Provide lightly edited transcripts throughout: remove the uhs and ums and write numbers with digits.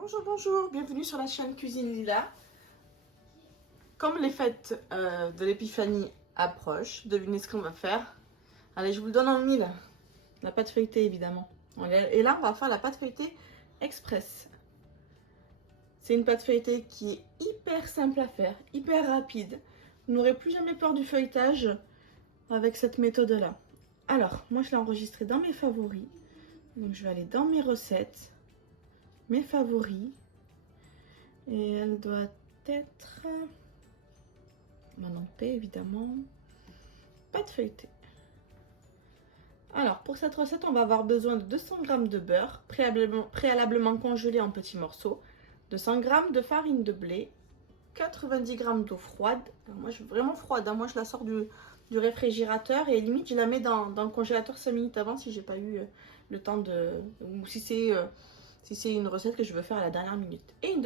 Bonjour, bonjour, bienvenue sur la chaîne Cuisine Lila. Comme les fêtes de l'épiphanie approchent, devinez ce qu'on va faire. Allez, je vous le donne en mille. La pâte feuilletée, évidemment. Et là, on va faire la pâte feuilletée express. C'est une pâte feuilletée qui est hyper simple à faire, hyper rapide. Vous n'aurez plus jamais peur du feuilletage avec cette méthode-là. Alors, moi, je l'ai enregistrée dans mes favoris. Donc, je vais aller dans mes recettes, mes favoris. Et elle doit être Manon P, évidemment. Pâte feuilletée. Alors, pour cette recette, on va avoir besoin de 200 g de beurre, préalablement congelé en petits morceaux, 200 g de farine de blé, 90 g d'eau froide. Alors moi, je veux vraiment froide, hein. Moi, je la sors du réfrigérateur et limite, je la mets dans le congélateur 5 minutes avant si j'ai pas eu le temps de... Ou si c'est une recette que je veux faire à la dernière minute. Et une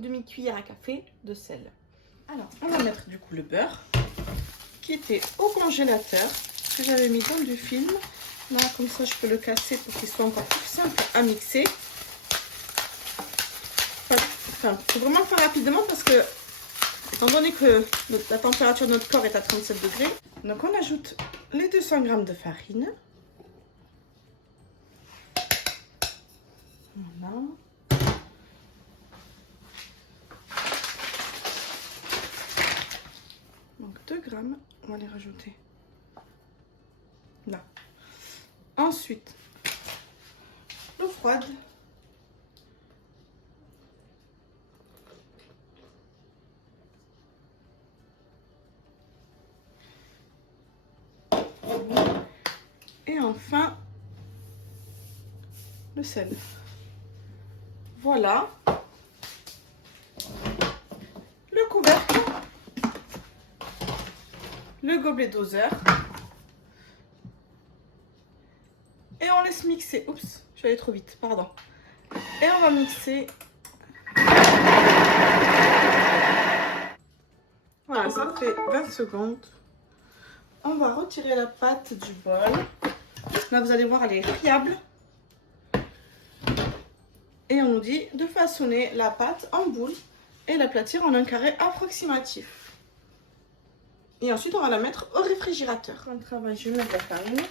demi-cuillère à café de sel. Alors, on va mettre du coup le beurre qui était au congélateur, que j'avais mis dans du film. Là, comme ça, je peux le casser pour qu'il soit encore plus simple à mixer. Enfin, il faut vraiment faire rapidement parce que, étant donné que la température de notre corps est à 37 degrés, donc on ajoute les 200 g de farine. Voilà. Donc 2 grammes, on va les rajouter là. Ensuite, l'eau froide. Et enfin, le sel. Voilà. Le couvercle. Le gobelet doseur. Et on laisse mixer. Oups, je suis allée trop vite, pardon. Et on va mixer. Voilà, ça fait 20 secondes. On va retirer la pâte du bol. Là, vous allez voir, elle est friable. Et on nous dit de façonner la pâte en boule et l'aplatir en un carré approximatif. Et ensuite, on va la mettre au réfrigérateur. Quand on travaille, je vais mettre la farine.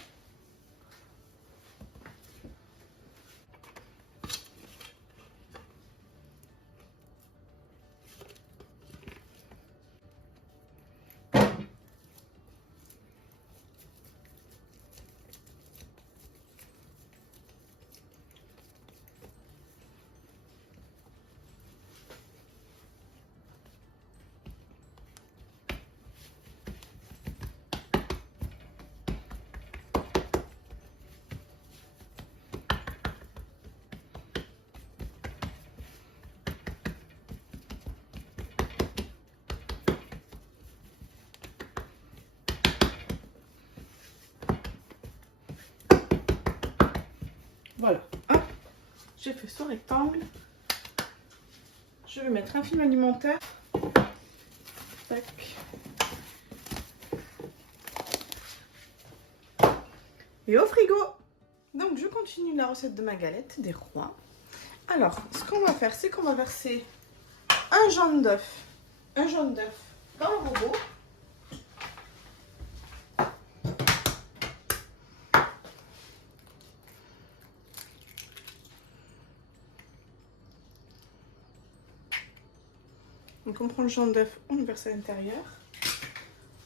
Voilà, j'ai fait ce rectangle. Je vais mettre un film alimentaire. Tac. Et au frigo. Donc je continue la recette de ma galette des rois. Alors, ce qu'on va faire, c'est qu'on va verser un jaune d'œuf dans le robot. Donc on prend le jaune d'œuf, on le verse à l'intérieur.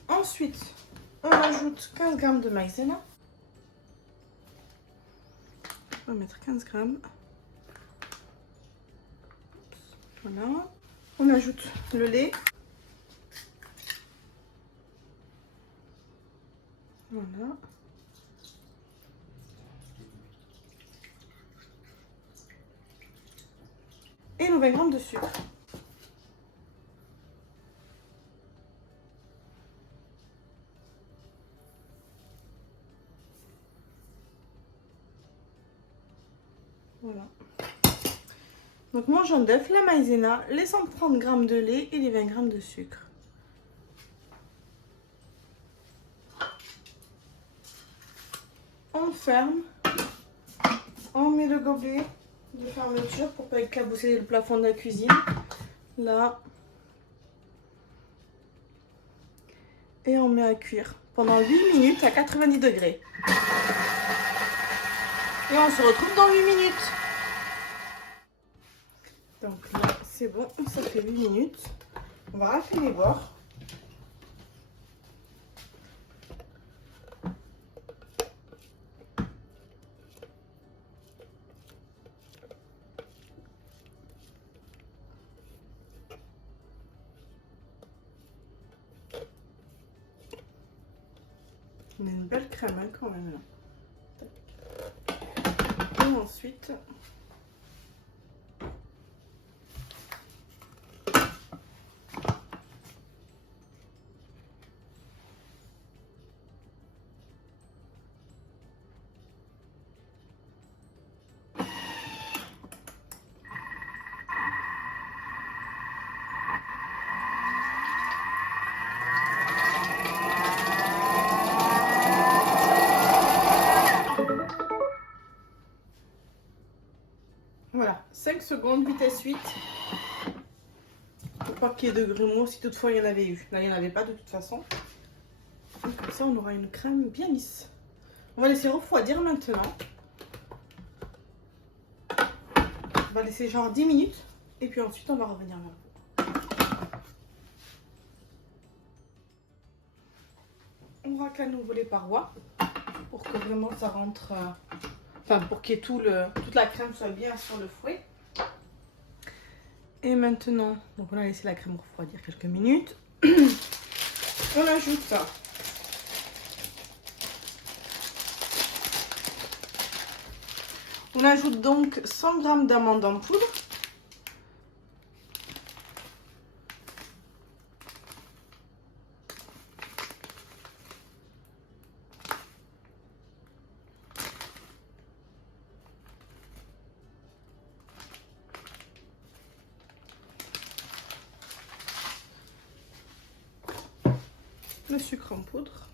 Ensuite, on ajoute 15 g de maïzena. On va mettre 15 g. Voilà. On ajoute le lait. Voilà. Et nos 20 g de sucre. Voilà. Donc mon jaune d'œuf, la maïzena, les 130 g de lait et les 20 g de sucre. On ferme. On met le gobelet de fermeture pour pas éclabousser le plafond de la cuisine. Là. Et on met à cuire pendant 8 minutes à 90 degrés. Et on se retrouve dans 8 minutes. Donc là, c'est bon, ça fait 8 minutes. On va rafler les bords. On a une belle crème hein, quand même là. Et ensuite, voilà, 5 secondes, vitesse 8. Pour pas qu'il y ait de grumeaux, si toutefois il y en avait eu. Là, il n'y en avait pas de toute façon. Donc, comme ça, on aura une crème bien lisse. On va laisser refroidir maintenant. On va laisser genre 10 minutes. Et puis ensuite, on va revenir vers vous. On racle à nouveau les parois. Pour que vraiment ça rentre... Enfin, pour qu'il y ait toute la crème soit bien sur le fouet. Et maintenant, donc on a laissé la crème refroidir quelques minutes. On ajoute ça. On ajoute donc 100 g d'amandes en poudre. Le sucre en poudre.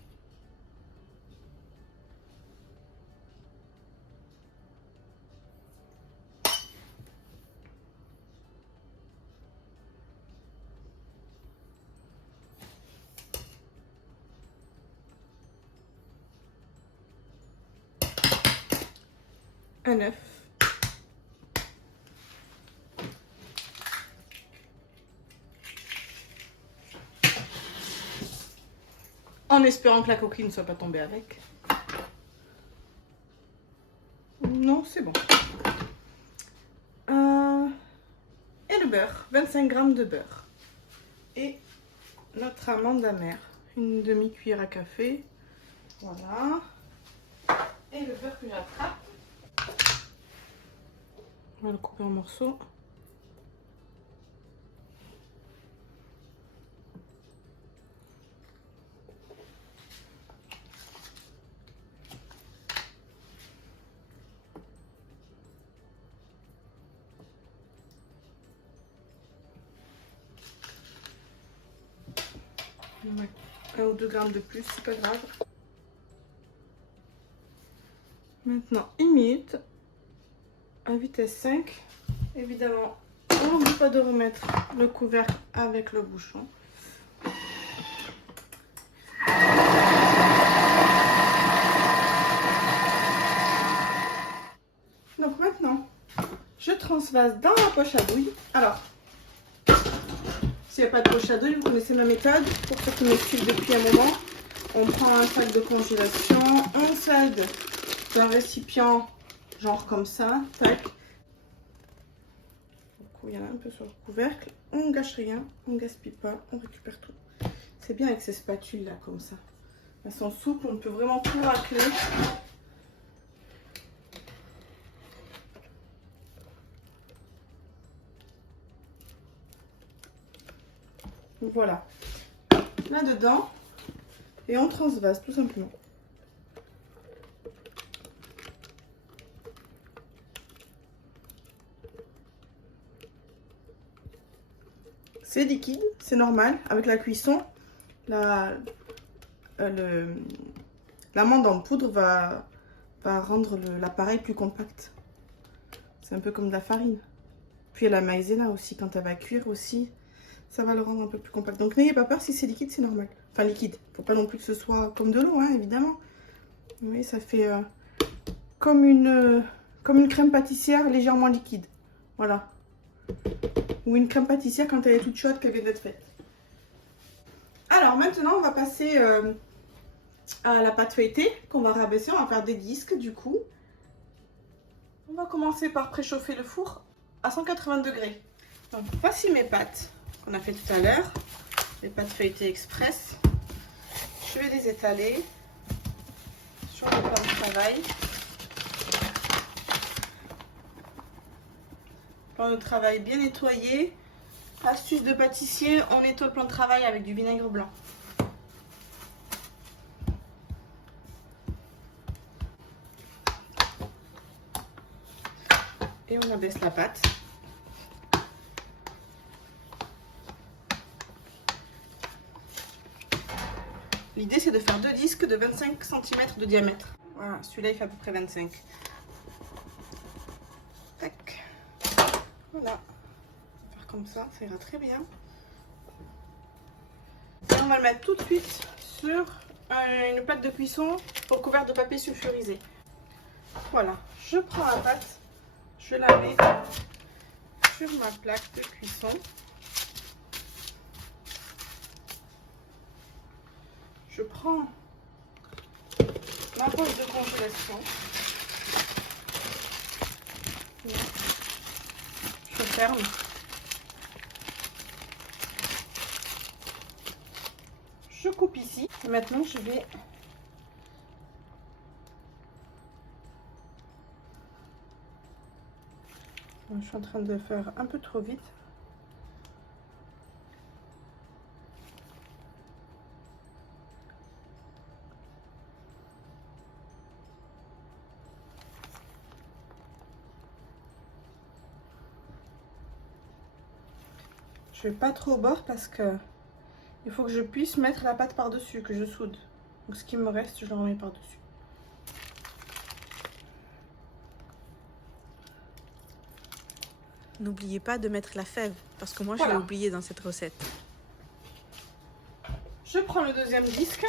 Un œuf. En espérant que la coquille ne soit pas tombée avec. Non, c'est bon. Et le beurre, 25 g de beurre. Et notre amande amère, une demi-cuillère à café. Voilà. Et le beurre que j'attrape. On va le couper en morceaux. On met 1 ou 2 grammes de plus, c'est pas grave. Maintenant, 1 minute à vitesse 5. Évidemment, on n'oublie pas de remettre le couvercle avec le bouchon. Donc maintenant, je transvase dans la poche à douille. Alors, s'il n'y a pas de poche à douille, vous connaissez ma méthode. Pour ceux qui me suivent depuis un moment, on prend un sac de congélation, on scinde dans un récipient, genre comme ça, tac. Il y en a un peu sur le couvercle. On gâche rien, on gaspille pas, on récupère tout. C'est bien avec ces spatules là comme ça. Elles sont souples, on peut vraiment tout racler. Voilà. Là-dedans. Et on transvase tout simplement. C'est liquide, c'est normal. Avec la cuisson, l'amande en poudre va rendre l'appareil plus compact. C'est un peu comme de la farine. Puis la maïzena aussi, quand elle va cuire aussi, ça va le rendre un peu plus compact. Donc n'ayez pas peur, si c'est liquide, c'est normal. Enfin liquide, faut pas non plus que ce soit comme de l'eau, hein, évidemment. Vous voyez, ça fait comme une crème pâtissière légèrement liquide. Voilà. Ou une crème pâtissière quand elle est toute chaude, qu'elle vient d'être faite. Alors maintenant, on va passer à la pâte feuilletée qu'on va rabaisser. On va faire des disques du coup. On va commencer par préchauffer le four à 180 degrés. Donc voici mes pâtes qu'on a fait tout à l'heure. Les pâtes feuilletées express. Je vais les étaler sur le plan de travail. Plan de travail bien nettoyé. Astuce de pâtissier, on nettoie le plan de travail avec du vinaigre blanc. Et on abaisse la pâte. L'idée c'est de faire deux disques de 25 cm de diamètre. Voilà, celui-là il fait à peu près 25. Tac. Voilà. Faire comme ça ira très bien. Et on va le mettre tout de suite sur une plaque de cuisson recouverte de papier sulfurisé. Voilà, je prends la pâte, je la mets sur ma plaque de cuisson. Je prends ma poche de congélation. Je ferme. Je coupe ici. Et maintenant, je vais je suis en train de faire un peu trop vite. Je vais pas trop au bord parce que il faut que je puisse mettre la pâte par-dessus, que je soude. Donc ce qui me reste, je le remets par-dessus. N'oubliez pas de mettre la fève, parce que moi Voilà. je l'ai oublié dans cette recette. Je prends le deuxième disque.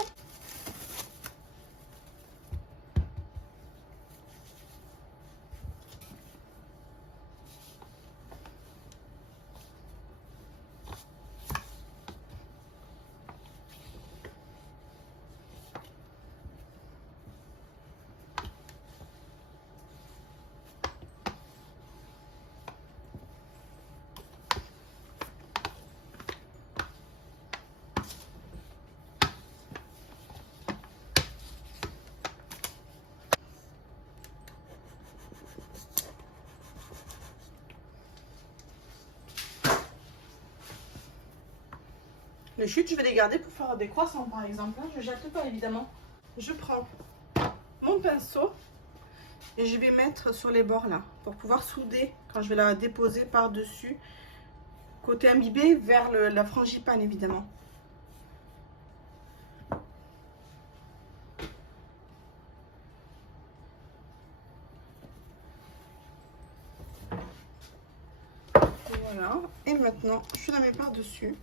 Les chutes, je vais les garder pour faire des croissants par exemple. Je ne jette pas évidemment. Je prends mon pinceau et je vais mettre sur les bords là pour pouvoir souder quand je vais la déposer par-dessus. Côté imbibé vers la frangipane évidemment. Voilà. Et maintenant, je la mets par-dessus.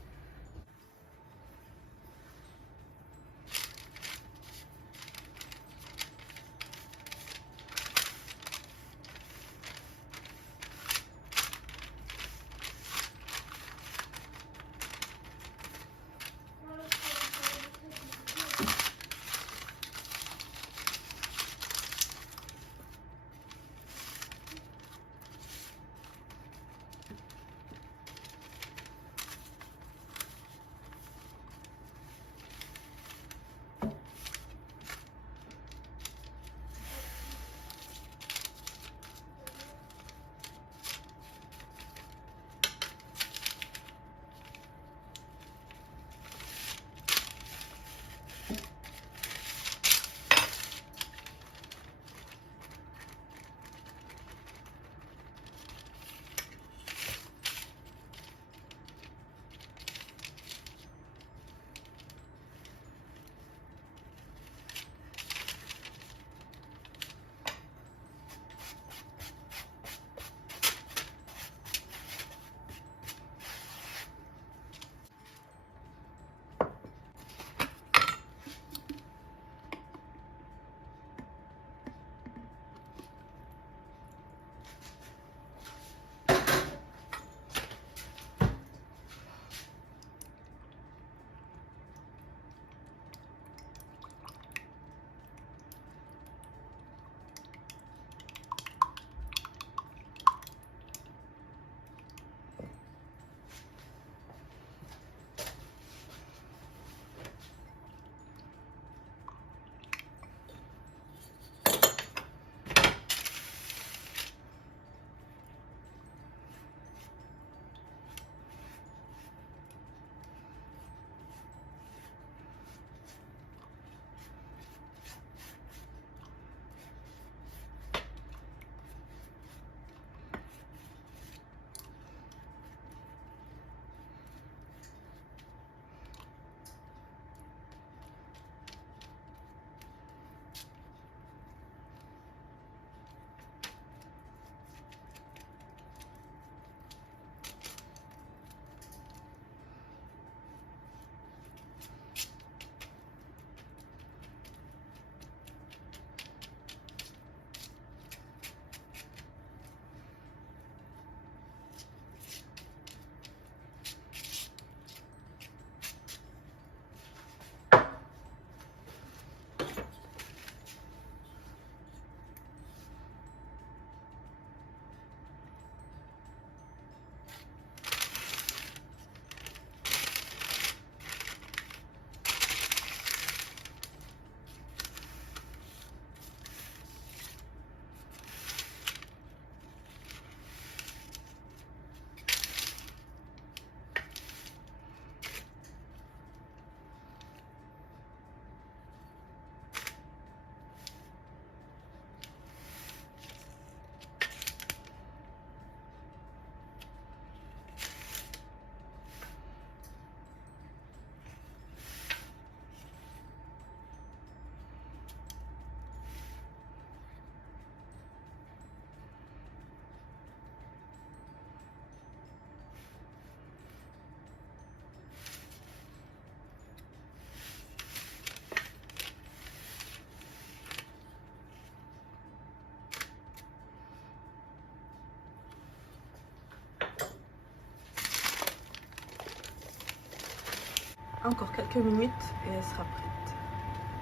Encore quelques minutes et elle sera prête.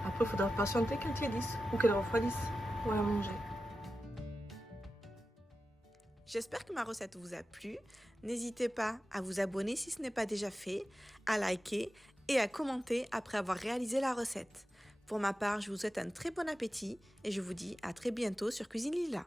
Après, il faudra patienter qu'elle tiédisse ou qu'elle refroidisse pour la manger. J'espère que ma recette vous a plu. N'hésitez pas à vous abonner si ce n'est pas déjà fait, à liker et à commenter après avoir réalisé la recette. Pour ma part, je vous souhaite un très bon appétit et je vous dis à très bientôt sur Cuisine Lila.